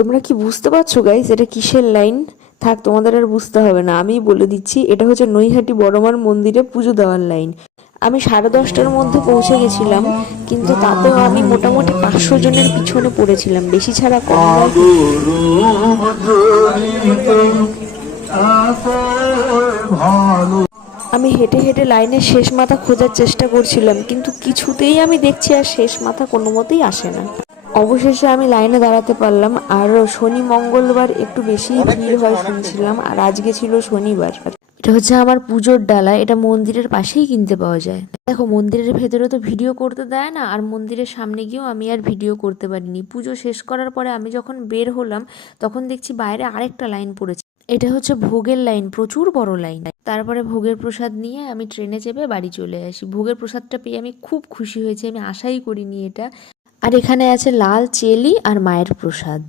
তোমরা কি বুঝতে পারছো গাইস এটা কিসের লাইন? থাক, তোমাদের আর বুঝতে হবে না, আমি বলে দিচ্ছি, এটা হচ্ছে নৈহাটি বড়মার মন্দিরে পুজো দেওয়ার লাইন। আমি 10:30টার মধ্যে পৌঁছে গেছিলাম, কিন্তু তাতেও আমি মোটামুটি 500 জনের পিছনে পড়েছিলাম, বেশি ছাড়া কম নয়। আমি হেঁটে হেঁটে লাইনের শেষ মাথা খোঁজার চেষ্টা করছিলাম, কিন্তু কিছুতেই আমি দেখছি আর শেষ মাথা কোনো মতেই আসে না। অবশেষে আমি লাইনে দাঁড়াতে পারলাম। আর শনি মঙ্গলবার একটু বেশি ভিড় হয় শুনছিলাম, আর আজকে ছিল শনিবার। এটা হচ্ছে আমার পুজোর ডালা, এটা মন্দিরের পাশেই কিনতে পাওয়া যায়। দেখো, মন্দিরের ভেতরে তো ভিডিও করতে দেয় না, আর মন্দিরের সামনে গিয়েও আমি আর ভিডিও করতে পারিনি। পুজো শেষ করার পরে আমি যখন বের হলাম, তখন দেখছি বাইরে আরেকটা লাইন পড়েছে। এটা হচ্ছে ভোগের লাইন, প্রচুর বড় লাইন। তারপরে ভোগের প্রসাদ নিয়ে আমি ট্রেনে চেপে বাড়ি চলে আসি। ভোগের প্রসাদটা পেয়ে আমি খুব খুশি হয়েছি, আমি আশাই করিনি এটা। আর এখানে আছে লাল চেলি আর মায়ের প্রসাদ।